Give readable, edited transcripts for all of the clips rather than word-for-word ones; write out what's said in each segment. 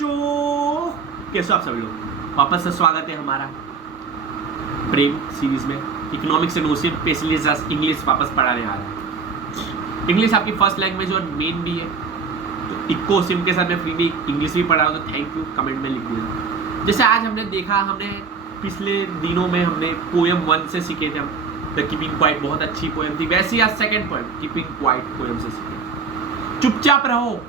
बच्चों, कैसे आप सभी लोग? वापस से स्वागत है हमारा प्रेम सीरीज में। Economics and ocean specialist English वापस पढ़ाने आ रहा है। इंग्लिश आपकी फर्स्ट लैंग्वेज और मेन भी है, तो इको ओशियन के साथ मैं फ्री में इंग्लिश भी पढ़ा रहा हूँ, तो थैंक यू, कमेंट में लिख दिया। जैसे आज हमने देखा, हमने पिछले दिनों में हमने पोएम 1 से सीखे थे हम, द कीपिंग क्वाइट बहुत अच्छी पोएम थी। वैसे ही आज second poem keeping quiet poem से सीखे। चुपचाप रहो,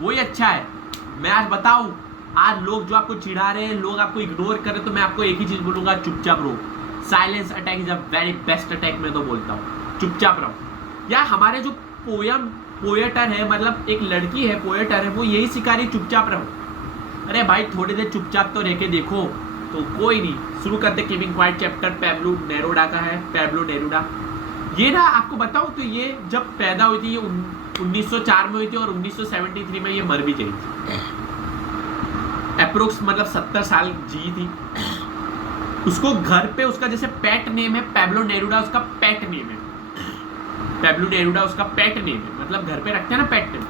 वही अच्छा है। मैं आज बताऊं, आज लोग जो आपको चिढ़ा रहे हैं, लोग आपको इग्नोर कर रहे हैं, तो मैं आपको एक ही चीज बोलूंगा, चुपचाप रहो। Silence attack is a very best attack, मैं तो बोलता हूँ, चुपचाप रहो। या हमारे जो पोएटर है, मतलब एक लड़की है पोएटर है, वो यही सिखा रही, चुपचाप रहो। अरे भाई थोड़ी देर चुपचाप तो रह के देखो, तो कोई नहीं। शुरू करते keeping quiet chapter Pablo Neruda का है। पैब्लो नेरुडा, ये ना आपको बताऊं तो ये जब पैदा हुई थी, ये 1904 में हुई थी और 1973 में ये मर भी गई थी। अप्रोक्स मतलब 70 साल जी थी। उसको घर पे उसका जैसे पेट नेम है पैब्लो नेरुडा, उसका पेट नेम है। पैब्लो नेरुडा उसका पेट नेम है, मतलब घर पे रखते हैं ना पेट नेम।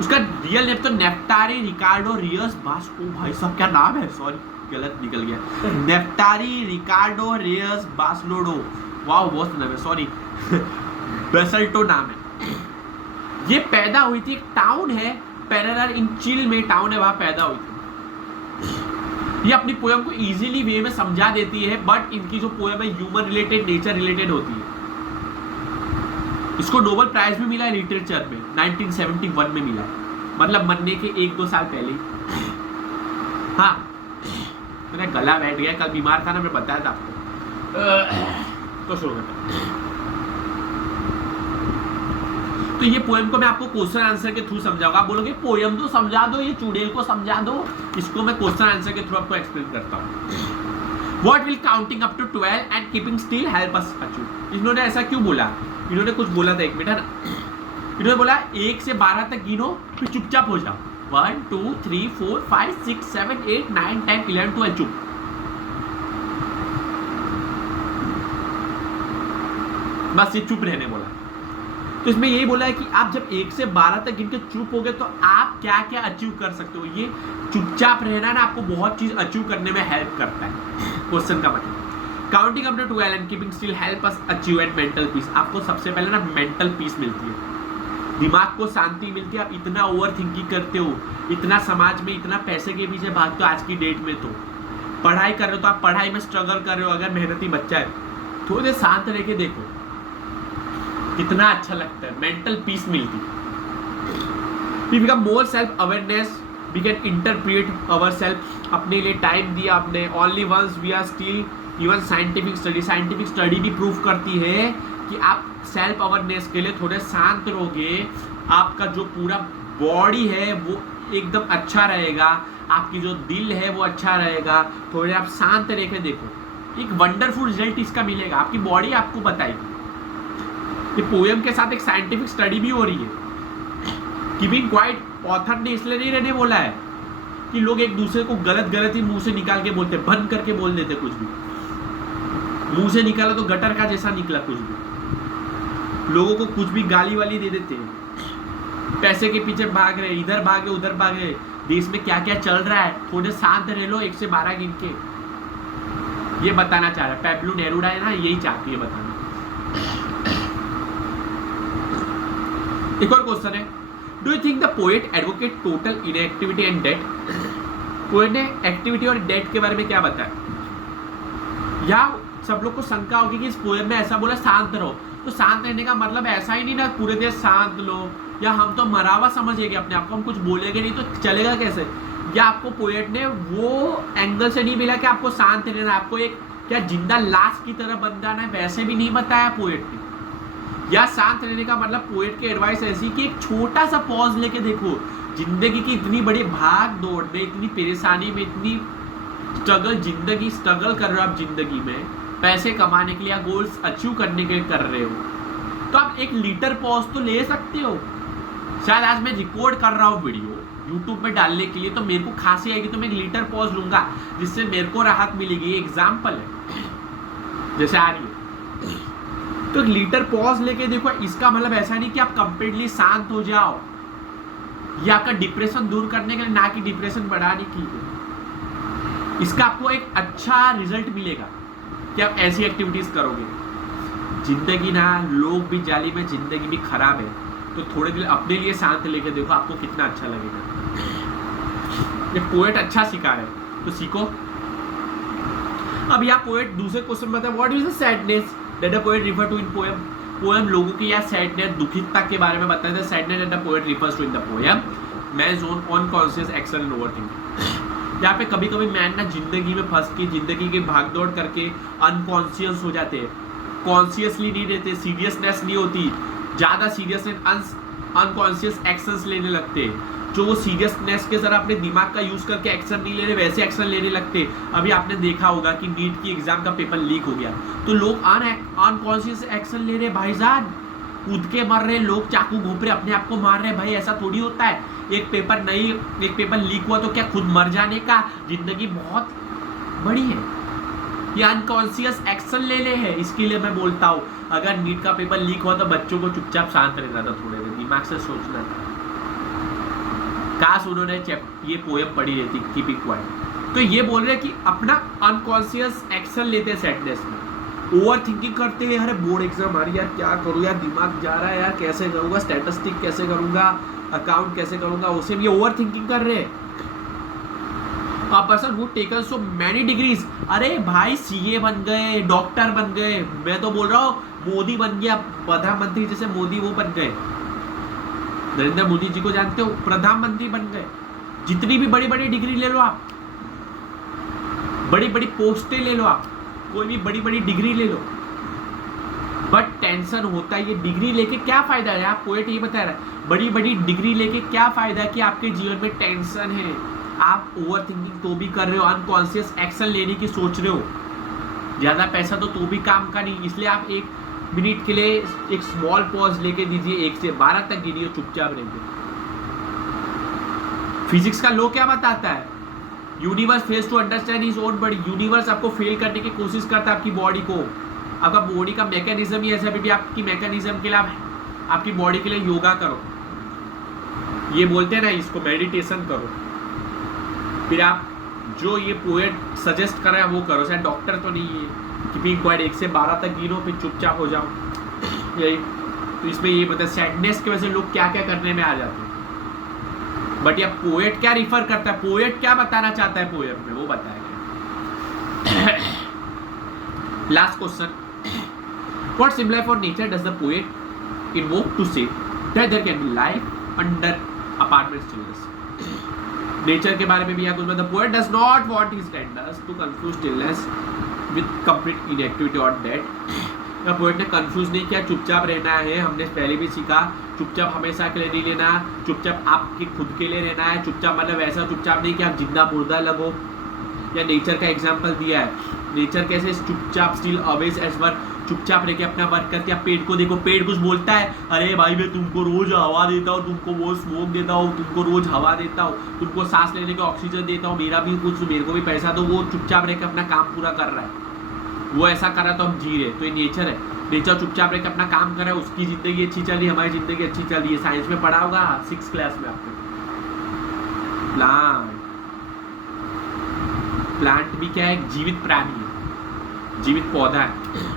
उसका रियल नेम तो नेफ्टारी रिकार्डो रियस बास, ओ भाई साहब क्या नाम है, सॉरी गलत निकल गया। नेफ्टारी रिकार्डो रियस बासलोडो, वाह बहुत नाम है, सॉरी बेसल्टो नाम है। ये पैदा हुई थी, एक टाउन है पेरेरार इन चिल में, टाउन है, वहां पैदा हुई थी। ये अपनी पोएम को इजीली वे में समझा देती है, बट इनकी जो पोएम है ह्यूमन रिलेटेड, नेचर रिलेटेड होती है। इसको नोबेल प्राइज भी मिला है लिटरेचर में, 1971 में मिला है, मतलब मरने के 1-2 साल पहले। हाँ, मेरा गला बैठ गया, कल बीमार था ना, मैं बताया था आपको, तो शुरू करते हैं। तो ये पोएम को मैं आपको क्वेश्चन आंसर के थ्रू समझाऊंगा। आप बोलोगे पोएम तो समझा दो, ये चुड़ैल को समझा दो, इसको मैं क्वेश्चन आंसर के थ्रू आपको एक्सप्लेन करता हूँ। What will counting up to 12 and keeping still help us achieve. इन्होंने ऐसा क्यों बोला? इन्होंने कुछ बोला था, एक मिनट है ना। इन्होंने बोला 1 से 12 तक गिनो, फिर चुपचाप हो जाओ। 1 2 3 4 5 6 7 8 9 10 11 12, चुप। बस ये चुप रहने बोला। तो इसमें यही बोला है कि आप जब 1 से 12 तक गिनकर चुप हो गए, तो आप क्या क्या अचीव कर सकते हो। ये चुपचाप रहना ना आपको बहुत चीज अचीव करने में हेल्प करता है। क्वेश्चन का मतलब counting up to 12 and keeping still help us achieve at mental peace. आपको सबसे पहले ना मेंटल पीस मिलती है, दिमाग को शांति मिलती है। आप इतना ओवर थिंकिंग करते हो, इतना समाज में इतना पैसे के पीछे भागते हो, आज की डेट में तो पढ़ाई कर रहे हो, तो आप पढ़ाई में स्ट्रगल कर रहे हो, अगर मेहनती बच्चा है, थोड़ी देर शांत रह के देखो, कितना अच्छा लगता है, मेंटल पीस मिलती है। We become more self awareness, we can interpret our self. अपने लिए टाइम दिया आपने, only once we are still. Even scientific study भी प्रूव करती है कि आप सेल्फ अवेयरनेस के लिए थोड़े शांत रहोगे, आपका जो पूरा बॉडी है वो एकदम अच्छा रहेगा, आपकी जो दिल है वो अच्छा रहेगा। थोड़े आप शांत रह के देखो, एक वंडरफुल रिजल्ट इसका मिलेगा, आपकी बॉडी आपको बताएगी। ये पोएम के साथ एक साइंटिफिक स्टडी भी हो रही है। कीपिंग क्वाइट ऑथर ने इसलिए नहीं रहने बोला है कि लोग एक दूसरे को गलत ही मुंह से निकाल के बोलते, बंद करके बोल देते, कुछ भी मुंह से निकाला तो गटर का जैसा निकला, कुछ भी लोगों को कुछ भी गाली वाली दे देते हैं, पैसे के पीछे भाग रहे, इधर भागे उधर भागे, देश में क्या क्या चल रहा है। थोड़े शांत रह लो, 1 से 12 गिन के। ये बताना चाह रहा है पैब्लो नेरुडा है ना, यही चाहती है बताना। एक और क्वेश्चन है, do you think the poet advocate total inactivity and death. Poet ने एक्टिविटी और डेट के बारे में क्या बताया? या सब लोग को शंका होगी कि इस पोएम में ऐसा बोला शांत रहो, तो शांत रहने का मतलब ऐसा ही नहीं ना पूरे देर शांत लो, या हम तो मरावा समझेंगे अपने आप को, हम कुछ बोलेंगे नहीं तो चलेगा कैसे। या आपको पोएट ने वो एंगल से नहीं मिला कि आपको शांत रहना, आपको एक क्या जिंदा लाश की तरह बनना है, वैसे भी नहीं बताया पोएट ने। या शांत रहने का मतलब पोएट की एडवाइस ऐसी कि एक छोटा सा पॉज लेके देखो, जिंदगी की इतनी बड़ी भाग दौड़ में, इतनी परेशानी में, इतनी स्ट्रगल कर रहे हो आप जिंदगी में, पैसे कमाने के लिए या गोल्स अचीव करने के लिए कर रहे हो, तो आप एक लीटर पॉज तो ले सकते हो। शायद आज मैं रिकॉर्ड कर रहा हूँ वीडियो यूट्यूब पे डालने के लिए, तो मेरे को खांसी आएगी तो मैं 1 लीटर पॉज लूंगा, जिससे मेरे को राहत मिलेगी। एग्जाम्पल है, जैसे आ रही है तो 1 लीटर पॉज लेके देखो। इसका मतलब ऐसा नहीं कि आप कंप्लीटली शांत हो जाओ, ये आपका डिप्रेशन दूर करने के लिए, ना कि डिप्रेशन बढ़ाने के लिए। इसका आपको एक अच्छा रिजल्ट मिलेगा कि आप ऐसी एक्टिविटीज करोगे। जिंदगी ना, लोग भी जाली में, जिंदगी भी खराब है, तो थोड़े दिन अपने लिए शांत लेके देखो, आपको कितना अच्छा लगेगा। ये पोएट अच्छा सिखा रहे है, तो सीखो। अब यहाँ पोएट दूसरे क्वेश्चन में बताया, what is the sadness that the poet refer to in poem. Poem लोगों की या सैडनेस, दुखितता के बारे में बताया था। Sadness that the poet refers to in the poem man on unconscious action and overthinking. यहाँ पे कभी कभी मैन ना जिंदगी में फंस के, जिंदगी की भागदौड़ करके अनकॉन्शियस हो जाते हैं, कॉन्शियसली नहीं रहते, सीरियसनेस नहीं होती, ज़्यादा सीरियसनेस अनकॉन्शियस एक्शंस लेने लगते हैं। जो वो सीरियसनेस के जरा अपने दिमाग का यूज करके एक्शन नहीं ले रहे, वैसे एक्शन लेने लगते। अभी आपने देखा होगा कि नीट की एग्जाम का पेपर लीक हो गया, तो लोग अनकॉन्शियस एक्शन ले रहे, भाईजान कूद के मर रहे, लोग चाकू घोंप रहे, अपने आप को मार रहे। भाई ऐसा थोड़ी होता है, एक पेपर लीक हुआ तो क्या खुद मर जाने का? जिंदगी बहुत बड़ी है, ये अनकॉन्शियस एक्शन ले ले है। इसके लिए मैं बोलता हूँ, अगर नीट का पेपर लीक हुआ तो बच्चों को चुपचाप शांत रहना था, थोड़े देर दिमाग से सोचना था। काश उन्होंने ये पोएम पढ़ी रहती, कीपिंग क्वाइट। तो ये बोल रहे हैं कि अपना अनकॉन्शियस एक्शन लेते हैं सैडनेस में, ओवर थिंकिंग करते हैं, अरे बोर्ड एग्जाम आ रही है यार, क्या करूँ यार, दिमाग जा रहा है यार, कैसे करूँगा, स्टैटिस्टिक कैसे करूँगा, अकाउंट कैसे करूँगा, उसे भी ओवर थिंकिंग कर रहे हैं। A person who taken so many degrees, अरे भाई सीए बन गए, डॉक्टर बन गए, मैं तो बोल रहा हूँ मोदी बन गया प्रधानमंत्री, जैसे मोदी वो बन गए, नरेंद्र मोदी जी को जानते हो, प्रधानमंत्री बन गए। जितनी भी बड़ी बड़ी डिग्री ले लो आप, बड़ी बड़ी पोस्टें ले लो आप, कोई भी बड़ी बड़ी डिग्री ले लो, बट टेंशन होता है। ये डिग्री लेके क्या फायदा है? आप पोएट ये बता रहा है, बड़ी बड़ी डिग्री लेके क्या फायदा है कि आपके जीवन में टेंशन है, आप ओवर थिंकिंग तो भी कर रहे हो, अनकॉन्शियस एक्शन लेने की सोच रहे हो, ज़्यादा पैसा तो भी काम का नहीं। इसलिए आप 1 मिनट के लिए एक स्मॉल पॉज लेके दीजिए, 1 से 12 तक गिनिए, चुपचाप रहेंगे। फिजिक्स का लॉ क्या बताता है? Universe fails to understand his own body. Universe आपको फेल करने की कोशिश करता है, आपकी बॉडी को। आपका बॉडी का मैकेनिज्म ही ऐसा, भी आपकी मैकेनिज्म के लिए आप आपकी बॉडी के लिए योगा करो, ये बोलते हैं ना, इसको मेडिटेशन करो। फिर आप जो ये पोएट सजेस्ट कर रहे हैं वो करो। शायद डॉक्टर तो नहीं है, कीपिंग क्वाइट 1 से 12 तक गिनो, फिर चुपचाप हो जाओ, यही। तो इसमें ये बताया सैडनेस की वजह से लोग क्या क्या करने में आ जाते हैं। बट ये पोएट क्या रिफर करता है, पोएट क्या बताना चाहता है पोएम में, वो बताया। Last question, what similar for nature does the poet invoke to say that there can be life under apartment stillness. Nature के बारे में भी यहाँ कुछ मतलब, poet does not want his tenders to confuse stillness with complete inactivity और death. Poet ने confuse नहीं किया, चुपचाप रहना है। हमने पहले भी सीखा, चुपचाप हमेशा के लिए नहीं लेना, चुपचाप आपके खुद के लिए रहना है। चुपचाप मतलब ऐसा चुपचाप नहीं कि आप जिंदा मुर्दा लगो। या नेचर का एग्जाम्पल दिया है, नेचर कैसे चुपचाप स्टिल ऑलवेज एज वर्क, चुपचाप रह के अपना वर्क करके। आप पेड़ को देखो, पेड़ कुछ बोलता है, अरे भाई मैं तुमको रोज हवा देता हूँ, तुमको वो स्मोक देता हूँ, तुमको रोज हवा देता हूँ, तुमको सांस लेने का ऑक्सीजन देता हूँ, मेरा भी कुछ, मेरे को भी पैसा दो। वो चुपचाप रह के अपना काम पूरा कर रहा है, वो ऐसा कर रहा है तो हम जी रहे। तो ये नेचर है, नेचर चुपचाप रह के अपना काम कर रहा है, उसकी जिंदगी अच्छी चल रही है, हमारी जिंदगी अच्छी चल रही है। साइंस में पढ़ा होगा 6th क्लास में आपको। प्लांट भी क्या है? जीवित प्राणी है, जीवित पौधा है,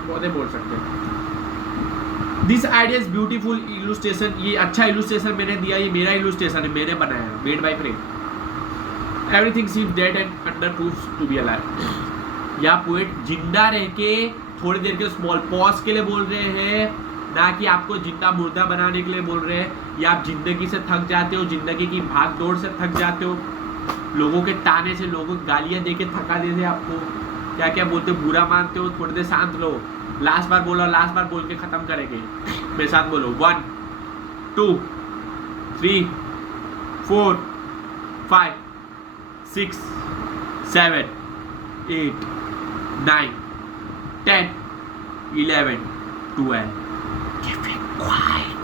पौधे बोल सकते हैं। This idea is beautiful illustration, ये अच्छा इलुस्ट्रेशन मैंने दिया, ये मेरा इलुस्ट्रेशन है, मैंने बनाया, made by friend. Everything seems dead and under proves to be alive. या पोएट जिंदा रह के थोड़ी देर के स्मॉल पॉज के लिए बोल रहे हैं, ना कि आपको जिंदा मुर्दा बनाने के लिए बोल रहे हैं। या आप जिंदगी से थक जाते हो, जिंदगी की भाग दौड़ से थक जाते हो, लोगों के ताने से, लोगों को गालियां दे के थका देते आपको, क्या क्या बोलते हो, बुरा मानते हो, थोड़ी देर शांत लो। लास्ट बार बोलो, लास्ट बार बोल के खत्म करेंगे। मेरे साथ बोलो, 1 2 3 4 5 6 7 8 9 10 11 12 Keep it quiet.